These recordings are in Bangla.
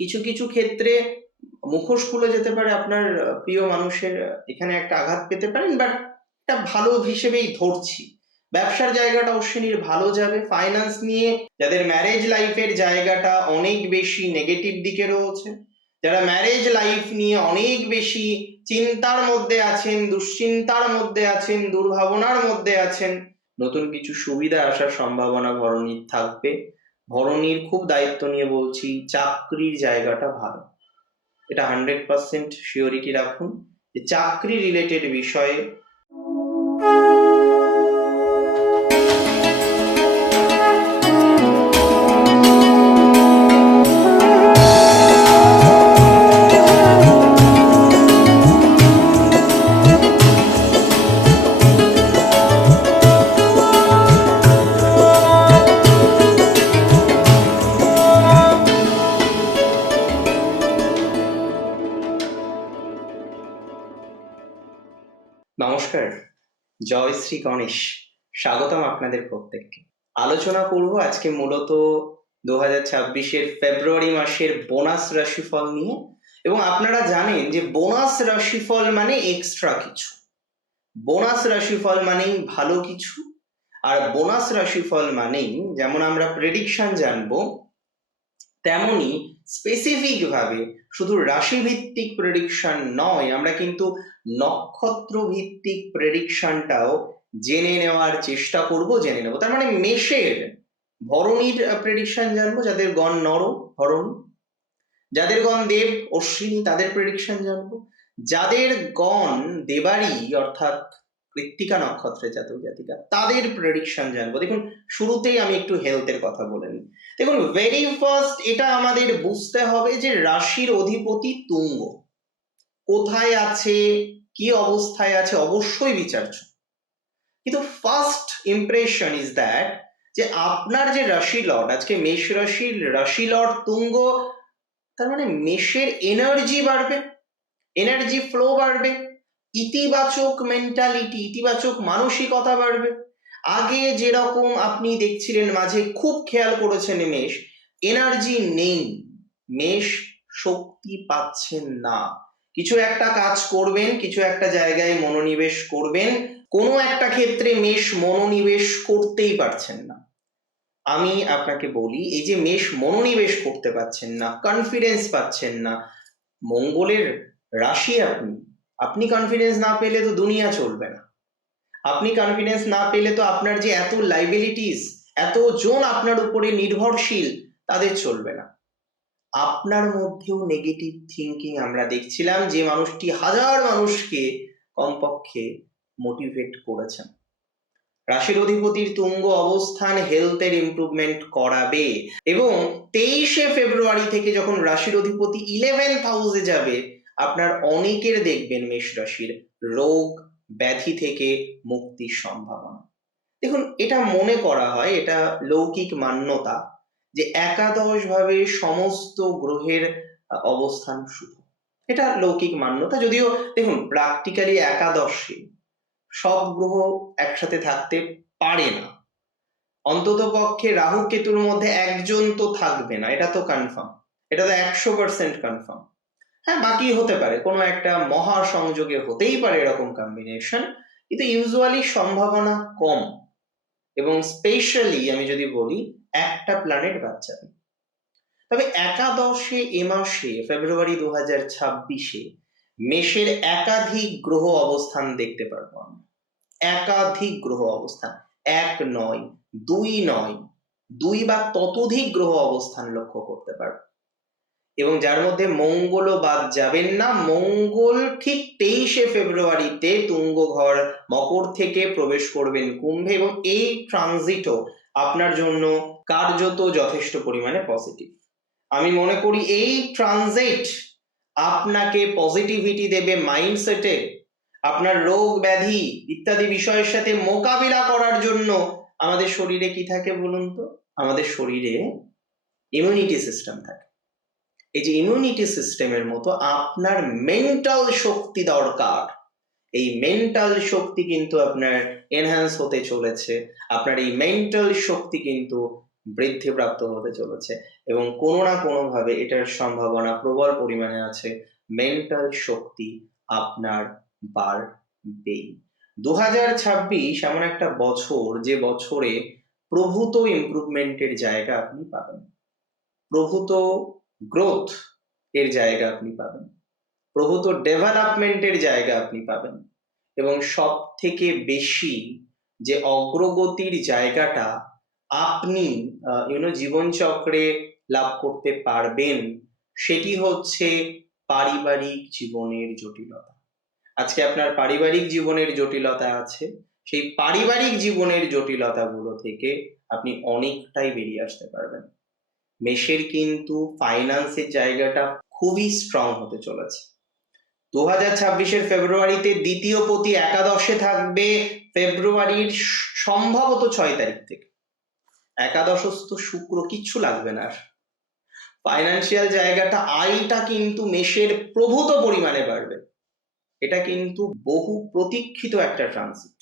কিছু কিছু ক্ষেত্রে মুখোশ খুলে যেতে পারে, আপনার প্রিয় মানুষের এখানে একটা আঘাত পেতে পারেন, বাট এটা ভালো হিসেবেই ধরছি। ব্যবসার জায়গাটা অশ্বিনীর ভালো যাবে। ফাইন্যান্স নিয়ে যাদের ম্যারেজ লাইফের জায়গাটা অনেক বেশি নেগেটিভ দিকে রয়েছে, যারা ম্যারেজ লাইফ নিয়ে অনেক বেশি চিন্তার মধ্যে আছেন, দুশ্চিন্তার মধ্যে আছেন, দুর্ভাবনার মধ্যে আছেন, নতুন কিছু সুবিধা আসার সম্ভাবনা ভরণীর থাকবে। ভরণীর খুব দায়িত্ব নিয়ে বলছি, চাকরির জায়গাটা ভালো। এটা 100% শিওরিটি রাখুন যে চাকরি রিলেটেড বিষয়ে নমস্কার, জয় শ্রী গণেশ। স্বাগতম আপনাদের প্রত্যেককে। আলোচনা করব আজকে মূলত 2026-এর ফেব্রুয়ারি মাসের বোনাস রাশিফল নিয়ে। এবং আপনারা জানেন যে বোনাস রাশিফল মানে এক্সট্রা কিছু, বোনাস রাশিফল মানেই ভালো কিছু। আর বোনাস রাশিফল মানেই যেমন আমরা প্রেডিকশন জানবো, তেমনি স্পেসিফিক ভাবে শুধু রাশি ভিত্তিক প্রেডিকশন নয়, আমরা কিন্তু নক্ষত্র ভিত্তিক প্রেডিকশনটাও জেনে নেওয়ার চেষ্টা করব, জেনে নেব। তার মানে মেষের ভরণীর প্রেডিকশন জানবো, যাদের গণ নর ভরণ, যাদের গণ দেব অশ্বিনী তাদের প্রেডিকশন জানবো, যাদের গণ দেবারি অর্থাৎ কৃত্তিকা নক্ষত্রের জাতক জাতিকা তাদের প্রেডিকশন জানবো। দেখুন, শুরুতেই আমি একটু হেলথের কথা বলে নিই। দেখুন, ভেরি ফার্স্ট এটা আমাদের বুঝতে হবে যে রাশির অধিপতি তুঙ্গ কোথায় আছে, কি অবস্থায় আছে অবশ্যই বিচার্য, কিন্তু ফার্স্ট ইমপ্রেশন ইজ দ্যাট যে আপনার যে রাশি লর্ড, আজকে মেষ রাশির রাশি লর্ড তুঙ্গ, তার মানে মেষের এনার্জি বাড়বে, এনার্জি ফ্লো বাড়বে, ইতিবাচক মেন্টালিটি, ইতিবাচক মানসিকতা বাড়বে। আগে যেরকম আপনি দেখছিলেন, মাঝে খুব খেয়াল করেছেন মেষ এনার্জি নেই, মেষ শক্তি পাচ্ছেন না। কিছু একটা কাজ করবেন, কিছু একটা জায়গায় মনোনিবেশ করবেন, কোনো একটা ক্ষেত্রে মেষ মনোনিবেশ করতেই পারছেন না। আমি আপনাকে বলি, এই যে মেষ মনোনিবেশ করতে পারছেন না, কনফিডেন্স পাচ্ছেন না, মঙ্গলের রাশি আপনি, আপনি কনফিডেন্স না পেলে তো দুনিয়া চলবে না। আপনি কনফিডেন্স না পেলে তো আপনার যে এত লাইবিলিটিস, এতজন আপনার উপরে নির্ভরশীল, তাদের চলবে না। আপনার মধ্যেও নেগেটিভ থিঙ্কিং আমরা দেখছিলাম, যে মানুষটি হাজার মানুষকে কমপক্ষে মোটিভেট করেছেন। রাশির অধিপতির তুঙ্গ অবস্থান হেলথের ইমপ্রুভমেন্ট করাবে, এবং 23শে ফেব্রুয়ারি থেকে যখন রাশির অধিপতি 11th হাউসে যাবে, আপনার অনেকের দেখবেন মেষ রাশির রোগ ব্যাধি থেকে মুক্তির সম্ভাবনা। দেখুন, এটা মনে করা হয়, এটা লৌকিক মান্যতা, যে একাদশ ভাবে সমস্ত গ্রহের অবস্থান শুভ। এটা লৌকিক মান্যতা, যদিও দেখুন প্র্যাকটিক্যালি একাদশে সব গ্রহ একসাথে থাকতে পারে না। অন্তত পক্ষে রাহু কেতুর মধ্যে একজন তো থাকবে না, এটা তো কনফার্ম, এটা তো 100% কনফার্ম। হ্যাঁ, বাকি হতে পারে, কোনো একটা মহা সংযোগে হতেই পারে এরকম কম্বিনেশন, কিন্তু ইউজুয়ালি সম্ভাবনা কম। এবং স্পেশালি আমি যদি বলি, একটা প্ল্যানেট বাদ যাবে। তবে একাদশে এ মাসে ফেব্রুয়ারি 2026-এ মেষের একাধিক গ্রহ অবস্থান দেখতে পারবো আমরা। একাধিক গ্রহ অবস্থান, এক নয়, দুই নয়, দুই বা ততোধিক গ্রহ অবস্থান লক্ষ্য করতে পারব। এবং যার মধ্যে মঙ্গলও বাদ যাবেন না। মঙ্গল ঠিক 23শে ফেব্রুয়ারিতে তুঙ্গ ঘর মকর থেকে প্রবেশ করবেন কুম্ভে, এবং এই ট্রানজিটও আপনার জন্য কার্যত যথেষ্ট পরিমাণে পজিটিভ। আমি মনে করি এই ট্রানজিট আপনাকে পজিটিভিটি দেবে মাইন্ডসেটে, আপনার রোগ ব্যাধি ইত্যাদি বিষয়ের সাথে মোকাবিলা করার জন্য। আমাদের শরীরে কি থাকে বলুন তো? আমাদের শরীরে ইমিউনিটি সিস্টেম থাকে। এই যে ইমিউনিটি সিস্টেমের মতো আপনার মেন্টাল শক্তি দরকার। এই মেন্টাল শক্তি কিন্তু আপনার এনহ্যান্স হতে চলেছে। আপনার এই মেন্টাল শক্তি কিন্তু বৃদ্ধিপ্রাপ্ত হতে চলেছে এবং কোনো না কোনোভাবে এটার সম্ভাবনা প্রবল পরিমাণে আছে মেন্টাল শক্তি আপনার বাড়বেই। 2026 এমন একটা বছর যে বছরে প্রভূত ইমপ্রুভমেন্টের জায়গা আপনি পাবেন, প্রভূত গ্রোথ এর জায়গা আপনি পাবেন, প্রভূত ডেভেলপমেন্টের জায়গা আপনি পাবেন এবং সব থেকে বেশি যে অগ্রগতির জায়গাটা আপনি জীবনচক্রে লাভ করতে পারবেন সেটি হচ্ছে পারিবারিক জীবনের জটিলতা। আজকে আপনার পারিবারিক জীবনের জটিলতা আছে, সেই পারিবারিক জীবনের জটিলতাগুলো থেকে আপনি অনেকটাই বেরিয়ে আসতে পারবেন। মেষের কিন্তু ফাইন্যান্সের জায়গাটা খুবই স্ট্রং হতে চলেছে। 2026 ফেব্রুয়ারিতে দ্বিতীয় পতি একাদশে থাকবে ফেব্রুয়ারির সম্ভবত 6 তারিখ থেকে। একাদশস্থ শুক্র, কিচ্ছু লাগবে না আর। ফাইন্যান্সিয়াল জায়গাটা, আয়টা কিন্তু মেষের প্রভূত পরিমাণে বাড়বে। এটা কিন্তু বহু প্রতীক্ষিত একটা ট্রানজিট।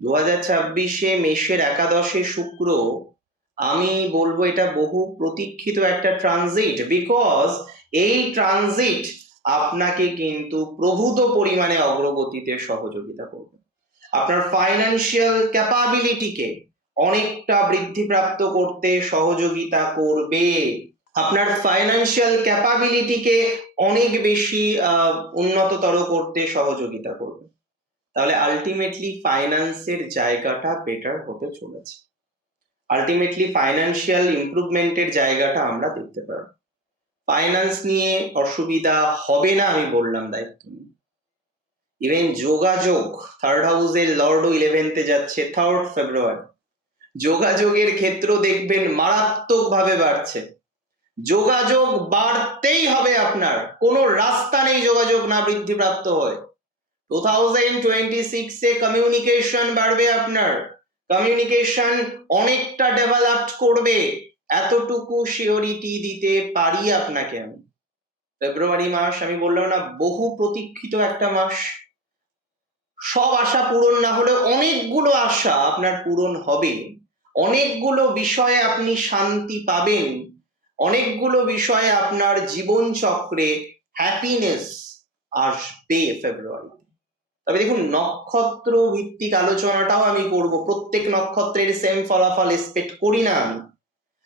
2026 মেষের একাদশে শুক্র, আমি বলবো এটা বহু প্রতীক্ষিত একটা ট্রানজিট, বিকজ এই ট্রানজিট আপনাকে কিন্তু প্রভূত পরিমাণে অগ্রগতিতে সহযোগিতা করবে। আপনার ফাইন্যান্সিয়াল ক্যাপাবিলিটিকে অনেকটা বৃদ্ধিপ্রাপ্ত করতে সহযোগিতা করবে, আপনার ফাইন্যান্সিয়াল ক্যাপাবিলিটিকে অনেক বেশি উন্নততর করতে সহযোগিতা করবে। তাহলে আলটিমেটলি ফাইন্যান্সের জায়গাটা বেটার হতে চলেছে, আলটিমেটলি ফাইন্যান্সিয়াল ইমপ্রুভমেন্টের জায়গাটা আমরা দেখতে পারবো। ফাইন্যান্স নিয়ে অসুবিধা হবে না আমি বললাম, দায়িত্ব নিয়ে। ইভেন যোগাযোগ, থার্ড হাউসের লর্ড 11th যাচ্ছে 3rd ফেব্রুয়ারি, যোগাযোগের ক্ষেত্র দেখবেন মারাত্মক ভাবে বাড়ছে। যোগাযোগ বাড়তেই হবে, আপনার কোনো রাস্তা নেই যোগাযোগ না বৃদ্ধিপ্রাপ্ত হয়। 2026 কমিউনিকেশন বাড়বে, আপনার কমিউনিকেশন অনেকটা ডেভেলপড করবে, এতটুকু সিওরিটি দিতে পারি আপনাকে আমি। ফেব্রুয়ারি মাস আমি বললাম না বহু প্রতীক্ষিত একটা মাস, সব আশা পূরণ না হলে অনেকগুলো আশা আপনার পূরণ হবে, অনেকগুলো বিষয়ে আপনি শান্তি পাবেন, অনেকগুলো বিষয়ে আপনার জীবন চক্রে হ্যাপিনেস আসবে ফেব্রুয়ারিতে। তবে দেখুন, নক্ষত্র ভিত্তিক আলোচনাটাও আমি করব, প্রত্যেক নক্ষত্রের সেম ফলাফল এক্সপেক্ট করি না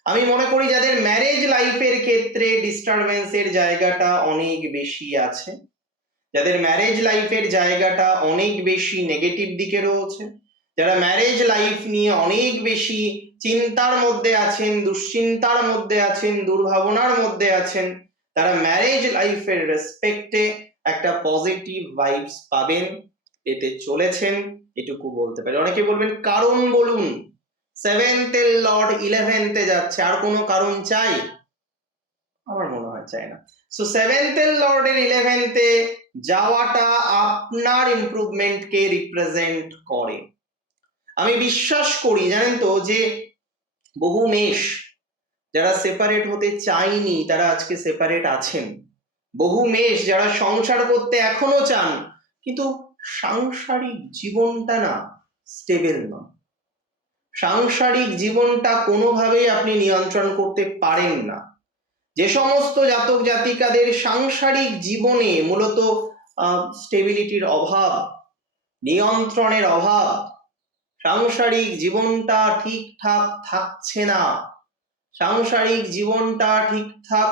আমি মনে করি যাদের ম্যারেজ লাইফের ক্ষেত্রে ডিস্টারবেন্সের জায়গাটা অনেক বেশি আছে, যাদের ম্যারেজ লাইফের জায়গাটা অনেক বেশি নেগেটিভ দিকে রয়েছে, যারা ম্যারেজ লাইফ নিয়ে অনেক বেশি চিন্তার মধ্যে আছেন, দুশ্চিন্তার মধ্যে আছেন, দুর্ভাবনার মধ্যে আছেন, তারা ম্যারেজ লাইফের রেসপেক্টে একটা পজিটিভ ভাইবস পাবেন, পেতে চলেছেন, এটুকু বলতে পারি। অনেকে বলবেন কারণ বলুন, 7th এর লর্ড 11th যাচ্ছে, আর কোনো কারণ চাই? আমার মনে হয় চাই না। সো 7th এর লর্ডের 11th যাওয়াটা আপনার ইমপ্রুভমেন্টকে রিপ্রেজেন্ট করে। আমি বিশ্বাস করি জানেন তো, যে বহু মেষ যারা সেপারেট হতে চায়নি তারা আজকে সেপারেট আছেন, বহু মেষ যারা সংসার করতে এখনো চান কিন্তু সাংসারিক জীবনটা না স্টেবল নয়, সাংসারিক জীবনটা কোনোভাবেই আপনি নিয়ন্ত্রণ করতে পারেন না। যে সমস্ত জাতক জাতিকাদের সাংসারিক জীবনে মূলত স্টেবিলিটির অভাব, নিয়ন্ত্রণের অভাব, সাংসারিক জীবনটা ঠিকঠাক থাকছে না, সাংসারিক জীবনটা ঠিকঠাক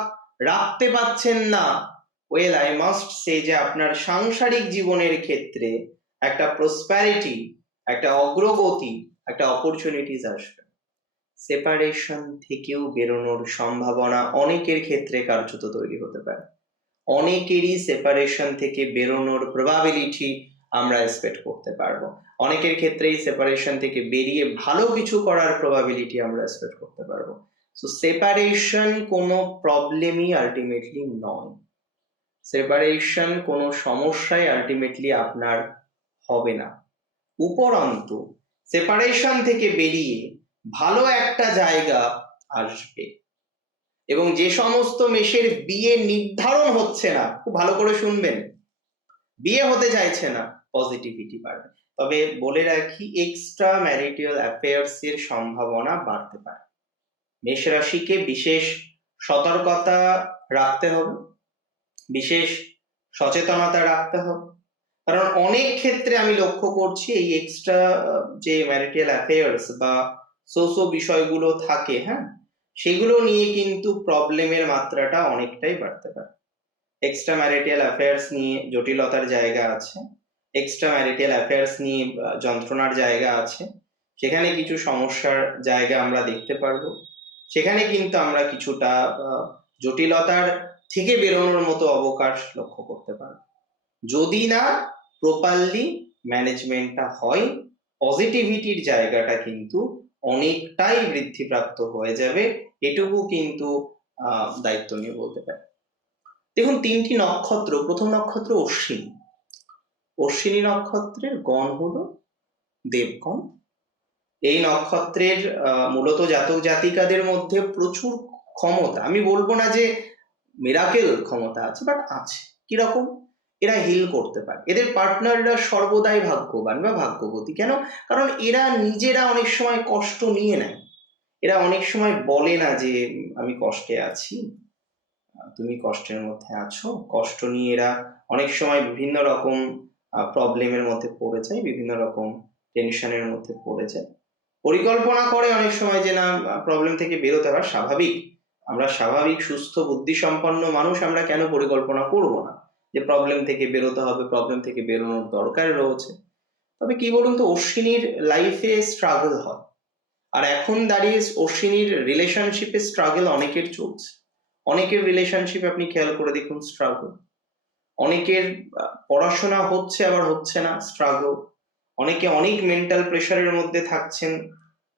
রাখতে পাচ্ছেন না, ওয়েল আই মাস্ট সে যে আপনার সাংসারিক জীবনের ক্ষেত্রে একটা প্রসপ্যারিটি, একটা অগ্রগতি, একটা অপরচুনিটিস আসবে। সেপারেশন থেকেও বেরোনোর সম্ভাবনা অনেকের ক্ষেত্রে কার্যত তৈরি হতে পারে, অনেকেরই সেপারেশন থেকে বেরোনোর প্রবাবিলিটি আমরা এক্সপেক্ট করতে পারবো, অনেকের ক্ষেত্রেই সেপারেশন থেকে বেরিয়ে ভালো কিছু করার প্রবাবিলিটি আমরা এক্সপেক্ট করতে পারবো। সো সেপারেশন কোনো প্রবলেমই আলটিমেটলি নয়, সেপারেশন কোনো সমস্যাই আলটিমেটলি আপনার হবে না, উপরন্তু সেপারেশন থেকে বেরিয়ে ভালো একটা জায়গা আসবে। এবং যে সমস্ত মেষের বিয়ে নির্ধারণ হচ্ছে না, খুব ভালো করে শুনবেন, বিয়ে হতে চাইছে না, পজিটিভিটি বাড়বে। তবে বলে রাখি, এক্সট্রা ম্যারিটাল অ্যাফেয়ার্স এর সম্ভাবনা বাড়তে পারে, মেষ রাশিকে বিশেষ সতর্কতা রাখতে হবে, বিশেষ সচেতনতা রাখতে হবে। কারণ অনেক ক্ষেত্রে আমি লক্ষ্য করছি এই এক্সট্রা যে ম্যারিটাল অ্যাফেয়ার্স বা সোসো বিষয়গুলো থাকে, হ্যাঁ, সেগুলো নিয়ে কিন্তু প্রবলেমের মাত্রাটা অনেকটাই বাড়তে পারে। এক্সট্রা ম্যারিটাল অ্যাফেয়ার্স নিয়ে জটিলতার জায়গা আছে, এক্সট্রা ম্যারিটাল অ্যাফেয়ার্স নিয়ে যন্ত্রণার জায়গা আছে, সেখানে কিছু সমস্যার জায়গা আমরা দেখতে পারবো, সেখানে কিন্তু আমরা কিছুটা জটিলতার থেকে বেরোনোর মতো অবকাশ লক্ষ্য করতে পারবো, যদি না প্রপারলি ম্যানেজমেন্টটা হয়। পজিটিভিটির জায়গাটা কিন্তু অনেকটাই বৃদ্ধিপ্রাপ্ত হয়ে যাবে, এটুকু কিন্তু দায়িত্ব নিয়ে বলতে পারি। দেখুন, 3টি নক্ষত্র, প্রথম নক্ষত্র অশ্বিনী। অশ্বিনী নক্ষত্রের গণ হলো দেবগণ। এই নক্ষত্রের মূলত জাতক জাতিকাদের মধ্যে প্রচুর ক্ষমতা, আমি বলবো না যে মিরাকেল ক্ষমতা আছে, বাট আছে। কিরকম? এরা হিল করতে পারে, এদের পার্টনাররা সর্বদাই ভাগ্যবান বা ভাগ্যবতী। কেন? কারণ এরা নিজেরা অনেক সময় কষ্ট নিয়ে নেয়, এরা অনেক সময় বলে না যে আমি কষ্টে আছি, তুমি কষ্টের মধ্যে আছো। কষ্ট নিয়ে এরা অনেক সময় বিভিন্ন রকম প্রবলেমের মধ্যে পড়ে যায়, বিভিন্ন রকম টেনশনের মধ্যে পড়ে যায়, পরিকল্পনা করে অনেক সময় যে না, প্রবলেম থেকে বেরোতে হবে। স্বাভাবিক, আমরা স্বাভাবিক সুস্থ বুদ্ধিসম্পন্ন মানুষ, আমরা কেন পরিকল্পনা করব না যে প্রবলেম থেকে বেরোতে হবে, প্রবলেম থেকে বেরোনোর দরকার রয়েছে। তবে কি বলুন তো, অশ্বিনীর লাইফে স্ট্রাগল হয়, আর এখন দাঁড়িয়ে অশ্বিনীর রিলেশনশিপে স্ট্রাগল অনেকের চলছে। অনেকের রিলেশনশিপ আপনি খেয়াল করে দেখুন স্ট্রাগল, অনেকের পড়াশোনা হচ্ছে আবার হচ্ছে না, স্ট্রাগল, অনেকে অনেক মেন্টাল প্রেশারের মধ্যে থাকছেন,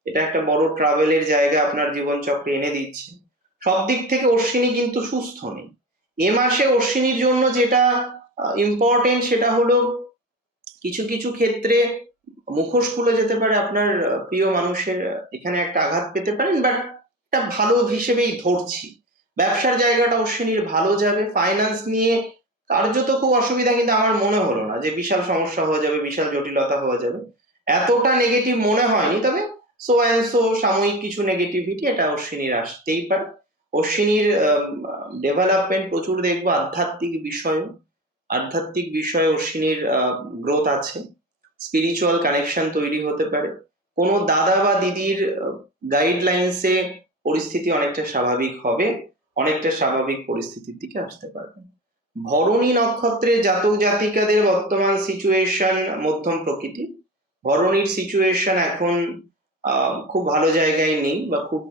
এটা একটা বড় ট্রাভেলের জায়গা আপনার জীবন চক্রে এনে দিচ্ছে। সব দিক থেকে অশ্বিনী কিন্তু সুস্থ নেই। এ মাসে অশ্বিনীর জন্য যেটা ইম্পর্টেন্ট সেটা হলো কিছু কিছু ক্ষেত্রে মুখোশ খুলে যেতে পারে, আপনার প্রিয় মানুষের এখানে একটা আঘাত পেতে পারেন, বাট এটা ভালো হিসেবেই ধরছি। ব্যবসার জায়গাটা অশ্বিনীর ভালো যাবে। ফাইন্যান্স নিয়ে কার্যত খুব অসুবিধা কিন্তু আমার মনে হলো না যে বিশাল সমস্যা হয়ে যাবে, বিশাল জটিলতা হয়ে যাবে, এতটা নেগেটিভ মনে হয়নি। তবে সো অ্যান্ড সো সাময়িক কিছু নেগেটিভিটি এটা অশ্বিনীর আসতেই পারে। অশ্বিনীর ডেভেলপমেন্ট প্রচুর দেখবো, আধ্যাত্মিক বিষয়ে অশ্বিনীর গ্রোথ আছে, স্পিরিচুয়াল কানেকশন তৈরি হতে পারে, কোনো দাদা বা দিদির গাইডলাইন্সে পরিস্থিতি অনেকটা স্বাভাবিক হবে, অনেকটা স্বাভাবিক পরিস্থিতির দিকে আসতে পারবে। ভরণী নক্ষত্রের জাতক জাতিকাদের বর্তমান সিচুয়েশন মধ্যম প্রকৃতি। ভরণীর সিচুয়েশন এখন খুব ভালো জায়গায় নেই বা খুব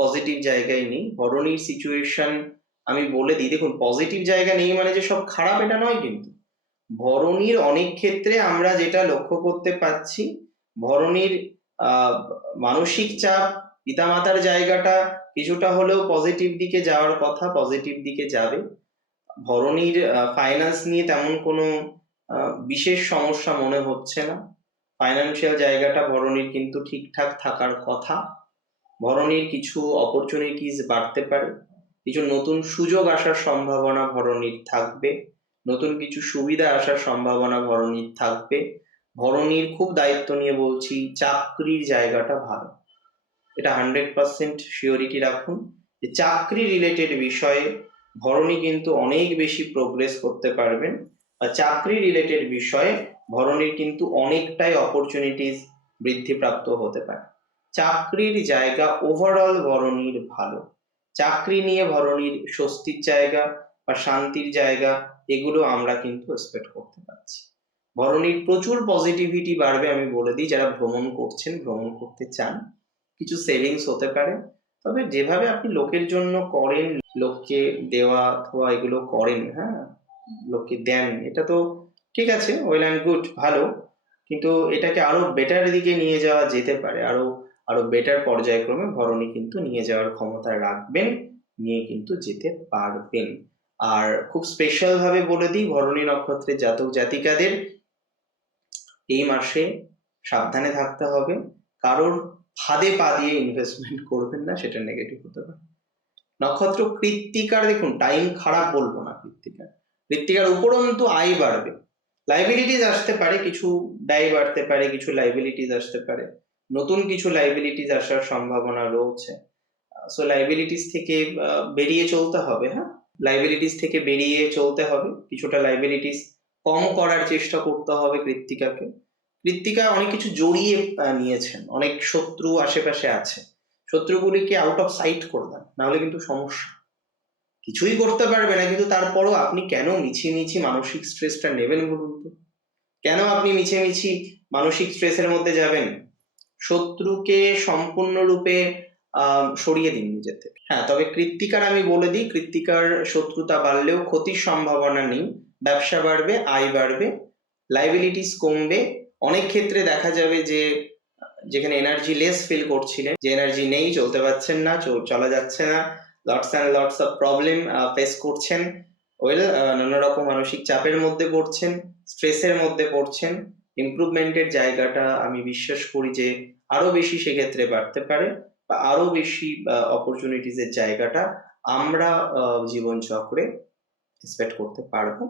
পজিটিভ জায়গায় নেই। ভরণীর সিচুয়েশন আমি বলে দিই, দেখুন, পজিটিভ জায়গা নেই মানে যে সব খারাপ এটা নয়, কিন্তু ভরণীর অনেক ক্ষেত্রে আমরা যেটা লক্ষ্য করতে পাচ্ছি, ভরণীর আহ মানসিক চাপ, পিতামাতার জায়গাটা কিছুটা হলেও পজিটিভ দিকে যাওয়ার কথা, পজিটিভ দিকে যাবে। ভরণীর ফাইন্যান্স নিয়ে তেমন কোনো বিশেষ সমস্যা মনে হচ্ছে না। ফাইন্যান্সিয়াল জায়গাটা ভরণীর কিন্তু ঠিকঠাক থাকার কথা। ভরণীর কিছু অপরচুনিটিস বাড়তে পারে, কিছু নতুন সুযোগ আসার সম্ভাবনা ভরণীর থাকবে, নতুন কিছু সুবিধা আসার সম্ভাবনা ভরণীর থাকবে। ভরণীর খুব দায়িত্ব নিয়ে বলছি, চাকরির জায়গাটা ভালো, এটা 100% শিওরিটি রাখুন যে চাকরি রিলেটেড বিষয়ে ভরণী কিন্তু অনেক বেশি প্রোগ্রেস করতে পারবেন, আর চাকরি রিলেটেড বিষয়ে ভরণীর কিন্তু অনেকটাই অপরচুনিটিস বৃদ্ধিপ্রাপ্ত হতে পারে। চাকরির জায়গা ওভারঅল ভরণীর ভালো, চাকরি নিয়ে ভরণীর স্বস্তির জায়গা বা শান্তির জায়গা, এগুলো আমরা কিন্তু এক্সপেক্ট করতে পারছি। ভরণীর প্রচুর পজিটিভিটি বাড়বে, আমি বলে দিই, যারা ভ্রমণ করছেন, ভ্রমণ করতে চান, কিছু সেভিংস হতে পারে। তবে যেভাবে আপনি লোকের জন্য করেন, লোককে দেওয়া থোয়া এগুলো করেন, হ্যাঁ, লোককে দেন, এটা তো ঠিক আছে, ওয়েল অ্যান্ড গুড, ভালো, কিন্তু এটাকে আরো বেটার দিকে নিয়ে যাওয়া যেতে পারে, আরো আরো বেটার পর্যায়ক্রমে ভরণী কিন্তু নিয়ে যাওয়ার ক্ষমতা রাখবেন, নিয়ে কিন্তু যেতে পারবেন। আর খুব স্পেশাল ভাবে বলে দিই, ভরণী নক্ষত্রের জাতক জাতিকাদের এই মাসে সাবধানে থাকতে হবে, কারোর ফাঁদে পা দিয়ে ইনভেস্টমেন্ট করবেন না, সেটা নেগেটিভ হতে পারে। নক্ষত্র কৃত্তিকার, দেখুন, টাইম খারাপ বলবো না, কৃত্তিকার উপরন্তু আয় বাড়বে, লাইবিলিটিস আসতে পারে, কিছু ব্যয় বাড়তে পারে, কিছু লাইবিলিটিস আসতে পারে, নতুন কিছু লাইবিলিটিস আসার সম্ভাবনা রয়েছে। সো লাইবিলিটিস থেকে বেরিয়ে চলতে হবে। হ্যাঁ, লাইবিলিটিস থেকে বেরিয়ে চলতে হবে, কিছুটা লাইবিলিটিস কম করার চেষ্টা করতে হবে কৃত্তিকাকে। কৃত্তিকা অনেক কিছু জড়িয়ে নিয়েছেন, অনেক শত্রু আশেপাশে আছে, শত্রুগুলিকে আউট অফ সাইট করে দেন, নাহলে কিন্তু সমস্যা। কিছুই করতে পারবে না, কিন্তু তারপরও আপনি কেন মিছিমিছি মানসিক স্ট্রেসটা নেবেন বলুন তো? কেন আপনি মিছিমিছি মানসিক স্ট্রেসের মধ্যে যাবেন? শত্রুকে সম্পূর্ণরূপে সরিয়ে দিন নিজের থেকে। হ্যাঁ, তবে কৃত্তিকার আমি বলে দিই, কৃত্তিকার শত্রুতা বাড়লেও ক্ষতির সম্ভাবনা নেই। ব্যবসা বাড়বে, আয় বাড়বে, লাইবিলিটিস কমবে। অনেক ক্ষেত্রে দেখা যাবে যে যেখানে এনার্জি লেস ফিল করছিলেন, যে এনার্জি নেই, চলতে পারছেন না, চলা যাচ্ছে না, lots and lots of problem face করছেন, নানা রকম মানসিক চাপের মধ্যে পড়ছেন, স্ট্রেসের মধ্যে পড়ছেন, ইমপ্রুভমেন্টের জায়গাটা আমি বিশ্বাস করি যে আরো বেশি সেক্ষেত্রে বাড়তে পারে, বা আরো বেশি অপরচুনিটিস এর জায়গাটা আমরা জীবন চক্রে এক্সপেক্ট করতে পারবো,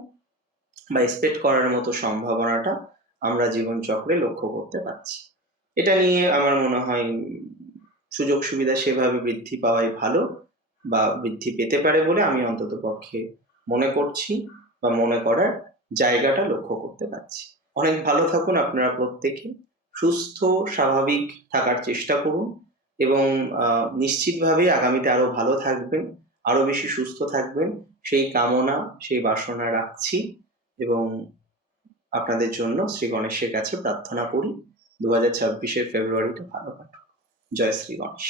বা এক্সপেক্ট করার মতো সম্ভাবনাটা আমরা জীবন চক্রে লক্ষ্য করতে পারছি। এটা নিয়ে আমার মনে হয় সুযোগ সুবিধা সেভাবে বৃদ্ধি পাওয়াই ভালো, বা বৃদ্ধি পেতে পারে বলে আমি অন্তত পক্ষে মনে করছি, বা মনে করার জায়গাটা লক্ষ্য করতে পারছি। অনেক ভালো থাকুন আপনারা প্রত্যেকে, সুস্থ স্বাভাবিক থাকার চেষ্টা করুন, এবং নিশ্চিতভাবে আগামীতে আরো ভালো থাকবেন, আরো বেশি সুস্থ থাকবেন, সেই কামনা, সেই বাসনা রাখছি, এবং আপনাদের জন্য শ্রী গণেশের কাছে প্রার্থনা করি 2026-এর ফেব্রুয়ারিটা ভালো কাটুক। জয় শ্রী গণেশ।